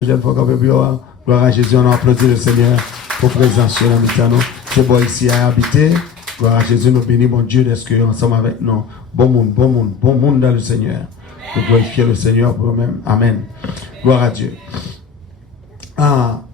Gloire à Jésus, on applaudit le Seigneur pour présence sur la mitano. C'est bon ici à habiter. Gloire à Jésus, nous bénissons mon Dieu d'être ensemble avec nous. Bon monde dans le Seigneur. Pour glorifier le Seigneur pour nous-mêmes. Amen. Gloire à Dieu. Ça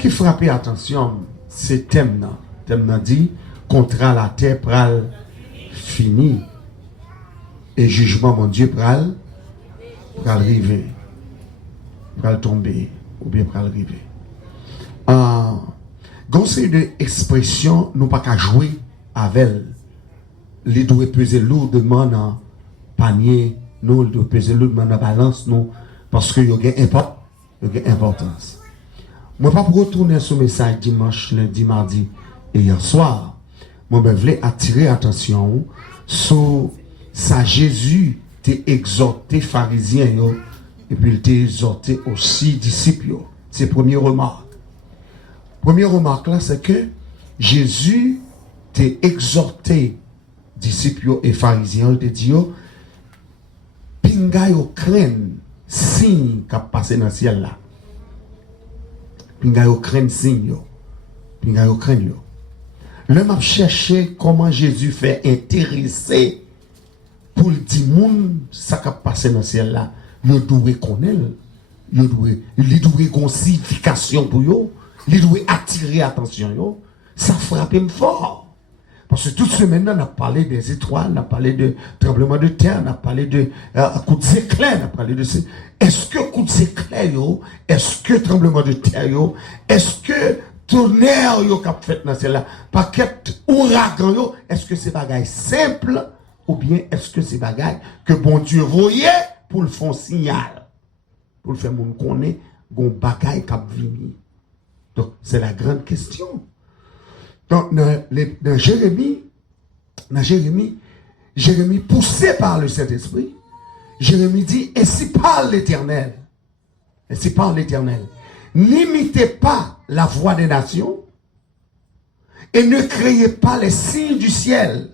qui frappe attention, c'est thème. Thème dit, contrat la terre pral fini. Et jugement, mon Dieu, pral arriver. Pral tomber ou bien pral arriver. C'est une expression, nous pas qu'à jouer avec elle. Il doit peser lourdement dans panier, nous, il doit peser lourdement dans balance, nous, parce qu'il y a importance. Moi, pas pour retourner sur le message dimanche, lundi, mardi et hier soir, moi, je voulais attirer l'attention sur ça. Jésus t'a exhorté pharisiens, et puis il t'a exhorté aussi disciples. C'est la première remarque. Première remarque là, c'est que Jésus t'a exhorté disciples et pharisiens, il t'a dit, pinga yo craint signe qui a passé dans le ciel là. Pinga yo craint signe yo. Pinga yo craint yo. L'homme a cherché comment Jésus fait intéresser pour le dire moun ça qui a passé dans le ciel là. Il doit connaître, il doit une signification pour eux, il doit attirer l'attention yo. Ça frappe fort. Parce que toute semaine, on a parlé des étoiles, on a parlé de tremblement de terre, on a parlé de coups d'éclair, on a parlé de ça. Est-ce que coups d'éclair, est-ce que tremblement de terre, est-ce que tonnerre qui a fait dans celle-là, paquet ouragan, est-ce que c'est bagaille simple ou bien est-ce que c'est bagaille que bon Dieu voyait pour le faire signal, pour le faire mon connaître, gon bagaille qui a venu. Donc, c'est la grande question. Donc, dans Jérémie, poussé par le Saint-Esprit, Jérémie dit, ainsi parle l'Éternel, n'imitez pas la voix des nations et ne créez pas les signes du ciel,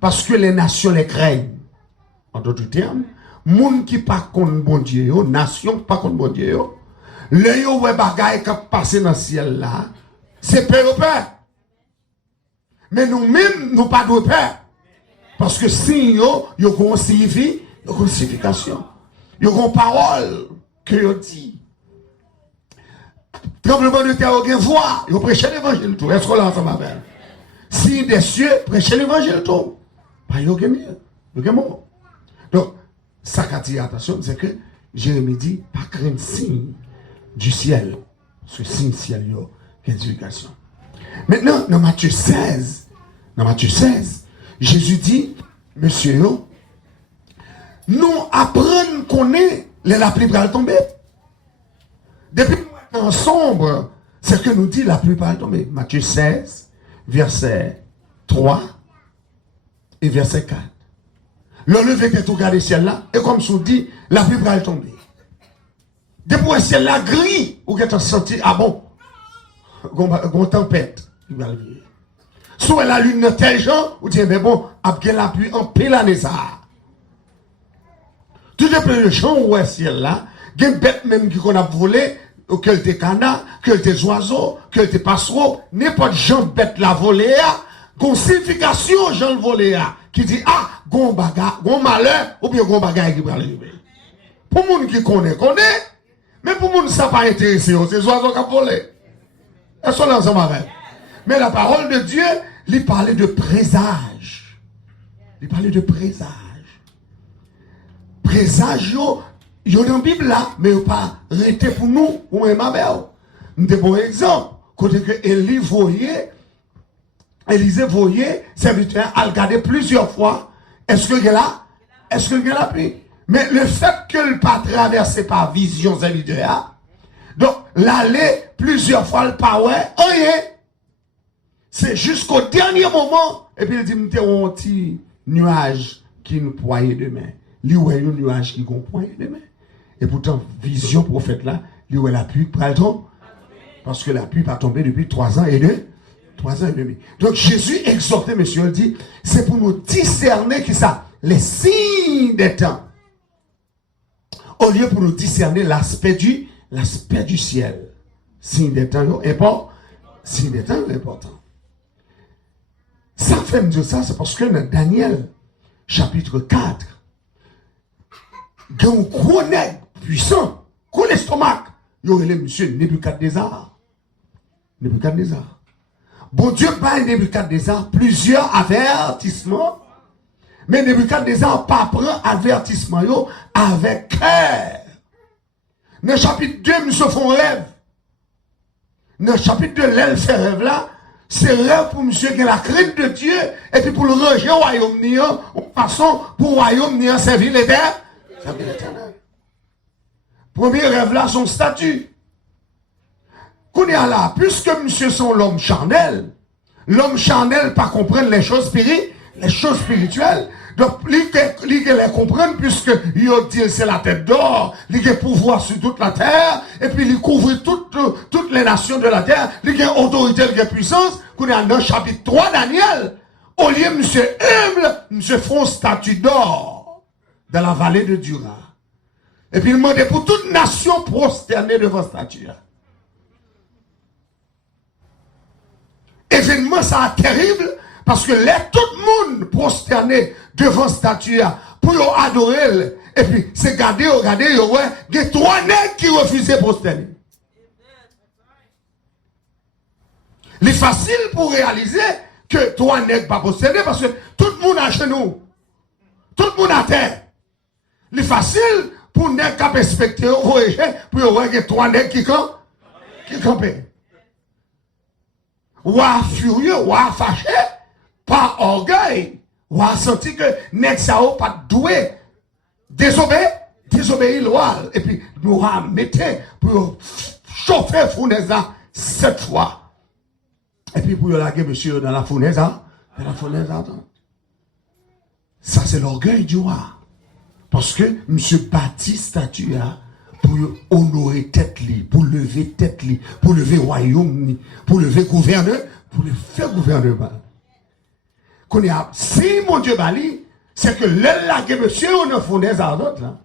parce que les nations les craignent. En d'autres termes, moun qui pas contre bon Dieu, nation pas contre bon Dieu, le yo ouais bagaille qui passé dans le ciel là, c'est peur. Mais nous-mêmes, nous pas de peur. Parce que si yo ont une signification. Yo ont une parole que yo dit. Tremblement de terre, yo voix, yo prêche l'évangile tout. Est-ce qu'on l'a ensemble avec? Si des cieux prêche l'évangile tout. Pas yo gen mieux. Yo gen mort. Donc, ça qu'a dit attention, c'est que Jérémie dit, pas craindre signe du ciel. Ce signe ciel yo, l'éducation. Maintenant, dans Matthieu 16, Jésus dit, monsieur, nous apprenons qu'on est la pluie va tomber. Depuis le temps sombre, c'est ce que nous dit la pluie va tomber. Matthieu 16, verset 3 et verset 4. Le lever de tout regarder le ciel là, et comme ça dit, la pluie va tomber. Depuis le ciel là gris, ou qu'est-ce senti, ah bon, une tempête, il va lever. Soit la lune de tel genre, ou dit, mais bon, après la pluie, en pile l'année ça. Tout dépend de champ où est le ciel là, il y a une bête même qui a volé, que le canard, que le oiseaux, que le passereau, n'importe gens bête la volée, qu'on signification gens le volé, qui dit, ah, gon bagarre, gon malheur, ou bien gon bagarre qui va arriver. Pour les gens qui connaissent, mais pour les gens qui ne sont pas intéressés, c'est les oiseaux qui ont volé. Elles sont là ensemble avec. Mais la parole de Dieu, il parlait de présage. Il parlait de présage. Présage, il y a dans la Bible là, mais il n'y a pas arrêté pour nous, ou même ma belle. Nous avons un exemple. Côté que Élisée voyait, serviteur, a regardé plusieurs fois. Est-ce que là? Est-ce que là puis? Mais le fait que le pas traversé par vision serviteur, donc l'aller plusieurs fois le pas ouais, rien. C'est jusqu'au dernier moment, et puis il dit, nous avons un petit nuage qui nous poignait demain. Lui, ouais, un nuage qui nous poignait demain. Et pourtant, vision prophète là, lui, ouais, la pluie, pardon, parce que la pluie va tomber depuis 3 ans et demi. Donc, Jésus exhortait, monsieur, il dit, c'est pour nous discerner qui ça, les signes des temps. au lieu pour nous discerner l'aspect du ciel. Signe des temps important. Signe des temps important. Ça fait me dire ça, c'est parce que dans Daniel, chapitre 4, il y a un gros nègre puissant, gros estomac. Il y aurait le monsieur Nebuchadnezzar. Nebuchadnezzar. Bon Dieu bat Nebuchadnezzar plusieurs avertissements, mais Nebuchadnezzar pas prend avertissement yo avec cœur. Dans le chapitre 2, monsieur font rêve. Dans le chapitre 2, l'elle fait rêve là. C'est rêve pour monsieur qui a la crainte de Dieu et puis pour le ranger au royaume niant, en passant pour le royaume niant servir l'éternel. Servir l'éternel. Premier rêve là, son statut. Qu'on est là, puisque monsieur sont l'homme charnel pas comprendre les choses spirituelles. Donc, il les comprendre puisque il dit c'est la tête d'or, il a pouvoir sur toute la terre, et puis il couvre toutes les nations de la terre, il a autorité, il a puissance, qu'on est dans le chapitre 3 Daniel, au lieu de monsieur humble, monsieur font statue d'or dans la vallée de Dura. Et puis il demandait pour toute nation prosternée devant statue. Événement ça terrible, parce que tout le monde prosterné devant statue pour adorer, et puis c'est garder, ouais, il y a 3 nègres qui refusaient prosterner. Il est facile pour réaliser que 3 nègres pas prosterner parce que tout le monde a genoux, tout le monde à terre. Il est facile pour nègres qui respecter, pour voir que 3 nègres qui campent. Ou à furieux, ou à fâché, par orgueil, ou à senti que nèg sa ou pas doué, désobéir loi, et puis nous mettez pour chauffer fournaise 7 fois. Et puis pour laguer monsieur dans la fournaise, ça c'est l'orgueil du roi. Parce que monsieur bâtit statue pour honorer tête li, pour lever tête li, pour lever royaume li, pour lever gouverneur, pour le faire gouvernement. Qu'on y a, si mon Dieu bali, c'est que l'aile monsieur on a fournaise à d'autres là.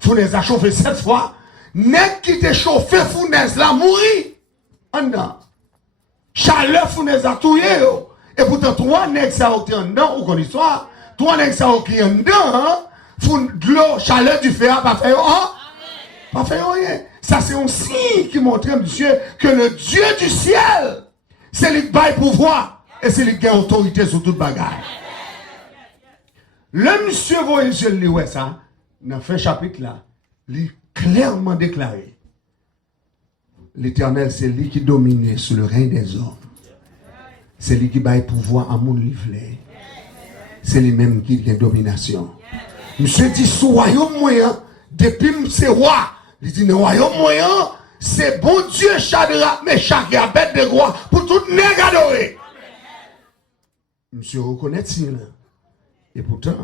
Fournaise a chauffé 7 fois, net qui te chauffé fournaise là mourit. En dedans. Chaleur fournaise a touillé yo. Et pourtant 3 nègres ça ont en dedans ou qu'on histoire, 3 nègres ça ont en dedans, de l'eau, chaleur du feu a pas fait pas fait rien. Ça c'est un signe qui montre monsieur que le Dieu du ciel, c'est lui qui baille pouvoir et c'est lui qui a autorité sur toute bagarre. Le monsieur voyez je lit ouais ça dans fin chapitre là, il clairement déclaré l'Éternel c'est lui qui domine sur le règne des hommes. C'est lui qui baille pouvoir à mon livre. C'est lui-même qui a domination. Monsieur dit sous royaume moyen depuis c'est roi. Il dit, le royaume moyen, c'est bon Dieu, Shadrach, Meshach et Abednego pour tout nègre adoré. Monsieur reconnaît ça. Et pourtant,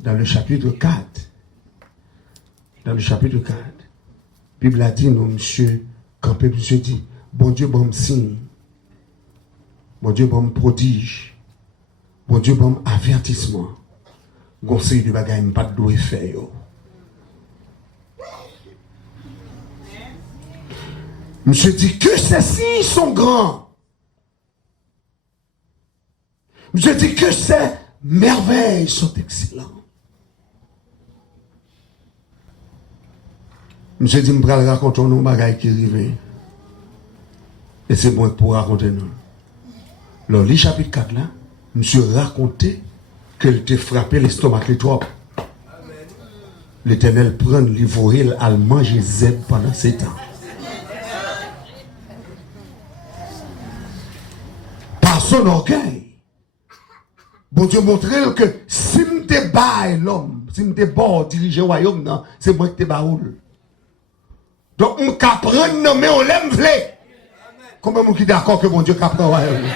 dans le chapitre 4, la Bible a dit, non, monsieur, campé, monsieur dit, bon Dieu, bon signe, bon Dieu, bon prodige, bon Dieu, bon avertissement. Conseil de bagaille, pas de doigt faire. Monsieur dit que ces signes sont grands. Monsieur dit que ces merveilles sont excellentes. Monsieur dit, je vais raconter nos bagailles qui arrivent. Et c'est bon pour raconter nous. Alors, le chapitre 4 là, monsieur racontait qu'elle te frappé l'estomac les trop. L'Éternel prend l'ivoiré à manger Z pendant 7 ans. Par son orgueil, bon Dieu montrait que si je te baille l'homme, si je te bats diriger le royaume, c'est moi qui te baoule. Donc on peut prendre mais on l'aime v'lé. Combien de gens qui d'accord que bon Dieu peut prendre le royaume?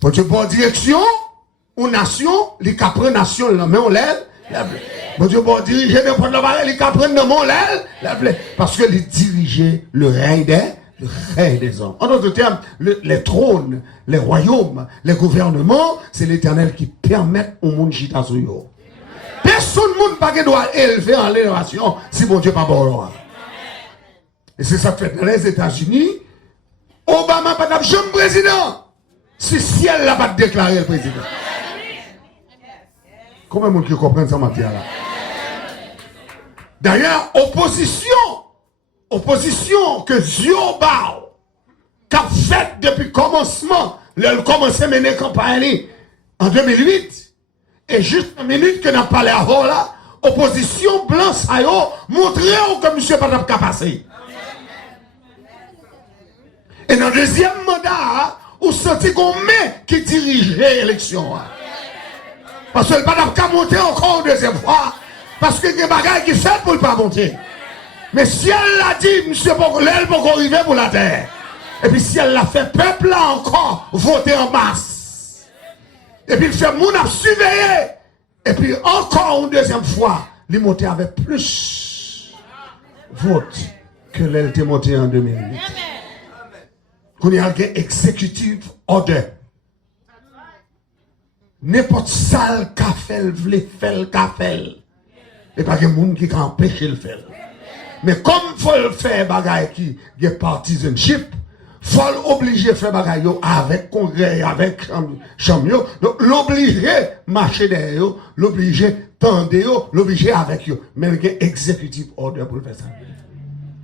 Bon Dieu bon direction, ou nation, il peut prendre nation, mais on l'aime. Bon Dieu bon diriger n'importe quoi, il peut prendre on l'aime. Parce que il dirigeait le règne des hommes. En d'autres termes, les trônes, les royaumes, les gouvernements, c'est l'Éternel qui permet au monde chita sur yo. Personne ne doit élever en l'élévation si mon Dieu pas bon. Et c'est ça que fait dans les États-Unis. Obama n'a pas jamais président. Si ciel n'a pas déclaré le président. Combien de monde qui comprend ça matière là? D'ailleurs, opposition que Dieu qu'a fait depuis le commencement, le commencé à mener campagne en 2008, et juste une minute que n'a parlé avant là, opposition blanc ça y montré que monsieur pas capable passer. Et dans le deuxième mandat, vous sentez qu'on met qui dirigeait l'élection. Parce que le pas capable monter encore une deuxième fois. Parce que il y a des bagages qui fait pour ne pas monter. Mais si elle l'a dit, monsieur, l'aile pour arriver pour la terre. Et puis si elle l'a fait, peuple là encore voter en masse. Et puis il fait moun à surveiller. Et puis encore une deuxième fois, il monter avec plus vote que l'aile était montée en 2008. Qu'on y a un executive order. N'importe salle qu'a fait, vle fait le café. Et pas que monde qui empêche le faire. Mais comme il faut le faire bagaille qui est partisanship, faut l'obliger faire bagaille avec congrès, avec chambre, donc l'obliger marcher derrière, l'obliger tendre, l'obliger avec eux. Mais il y a executive order pour le faire ça.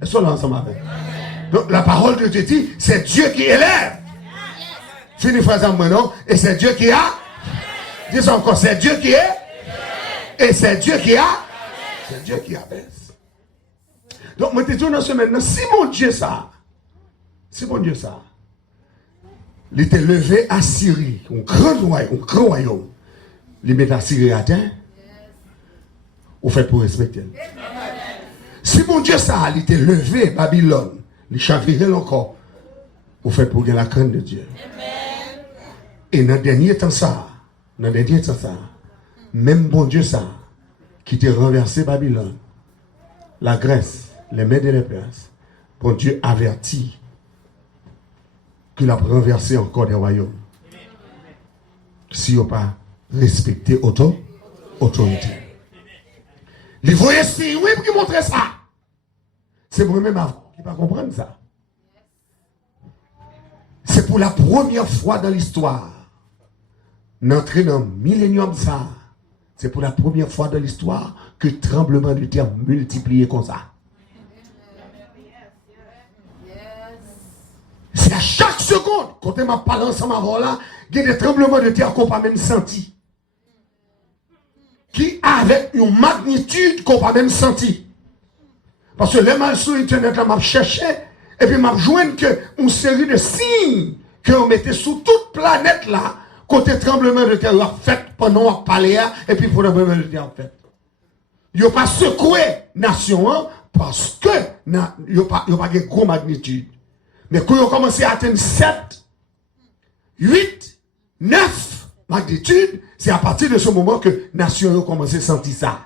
Est-ce que l'ensemble avec? Donc la parole de Dieu dit, c'est Dieu qui élève. Fini phrase en non, et c'est Dieu qui a. Dis encore, c'est Dieu qui est. Et c'est Dieu qui a. C'est Dieu qui abaisse. Donc, moi, je te dis dans ce maintenant, si mon Dieu ça, il était levé à Syrie, un grand royaume, il met à Syrie à terre, on fait pour respecter. Si mon Dieu ça, il était levé Babylone, il chavirait encore, on fait pour gagner la crainte de Dieu. Et dans le dernier temps ça, même bon Dieu ça, qui t'a renversé Babylone, la Grèce, les Mèdes et les Perses, bon Dieu avertit qu'il a renversé encore des royaumes. Si on n'a pas respecté autorité. Les voyez si oui qui montrer ça. C'est moi-même avant qui ne pas comprendre ça. C'est pour la première fois dans l'histoire, d'entrer dans le millénium ça. C'est pour la première fois dans l'histoire que le tremblement de terre multiplié comme ça. C'est à chaque seconde, quand on m'a parlé ensemble avant là, il y a des tremblements de terre qu'on n'a pas même senti. Qui avec une magnitude qu'on n'a pas même senti. Parce que les mal sur Internet, là, m'a cherché, et puis m'a joint une série de signes qu'on mettait sur toute planète là, côté tremblement de terre a fait pendant qu'on parlait, et puis pour le tremblement de terre fait. Il n'y a pas secoué nation hein, parce que il n'y a pas de gros magnitude. Mais quand ils ont commencé à atteindre 7, 8, 9 magnitudes, c'est à partir de ce moment que les nations ont commencé à sentir ça.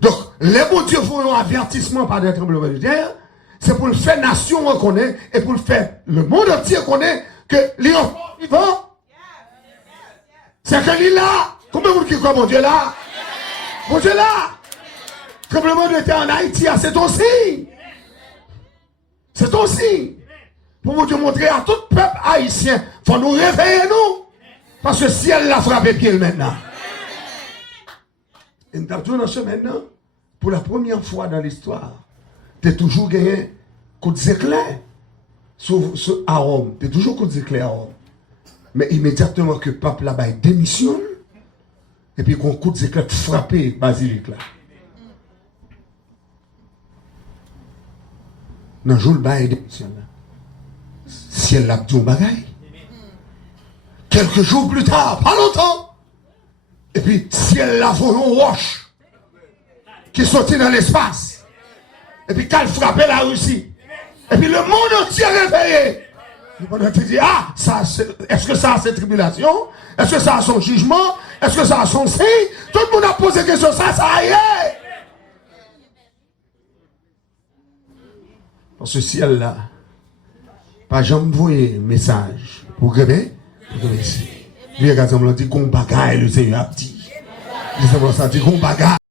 Donc, les bons dieux font un avertissement par des tremblements de terre, c'est pour le faire nation reconnaître et pour le faire le monde entier reconnaît que les enfants vivants, c'est que l'île là, combien de monde qui croit mon Dieu là? Mon Dieu là! Tremblement de terre en Haïti, c'est ton signe. C'est ton signe. Pour vous montrer à tout peuple haïtien, il faut nous réveiller nous. Parce que si elle l'a frappé pied maintenant. Et nous avons dans ce maintenant, pour la première fois dans l'histoire, tu as toujours gagné coup d'éclair sur Aaron. Tu as toujours coup d'éclair à Rome. Mais immédiatement que le pape là-bas démissionne, et puis qu'on coup d'éclair frappé basilique là. Dans le jour le bail démissionne là. Si elle l'a dit au bagaille. Quelques jours plus tard, pas longtemps. Et puis, si elle l'a volé au roche, qui est sorti dans l'espace. Et puis, qu'elle frappait la Russie. Et puis, le monde entier est réveillé. Le monde entier dit, ah, est-ce que ça a ses tribulations? Est-ce que ça a son jugement? Est-ce que ça a son signe? Tout le monde a posé question, ça y est. Parce que si elle l'a, pas jamais envoyé message pour gagner ici. Vieux garçon me dit qu'on bagaille, le Seigneur a dit. Le Seigneur a dit qu'on bagaille.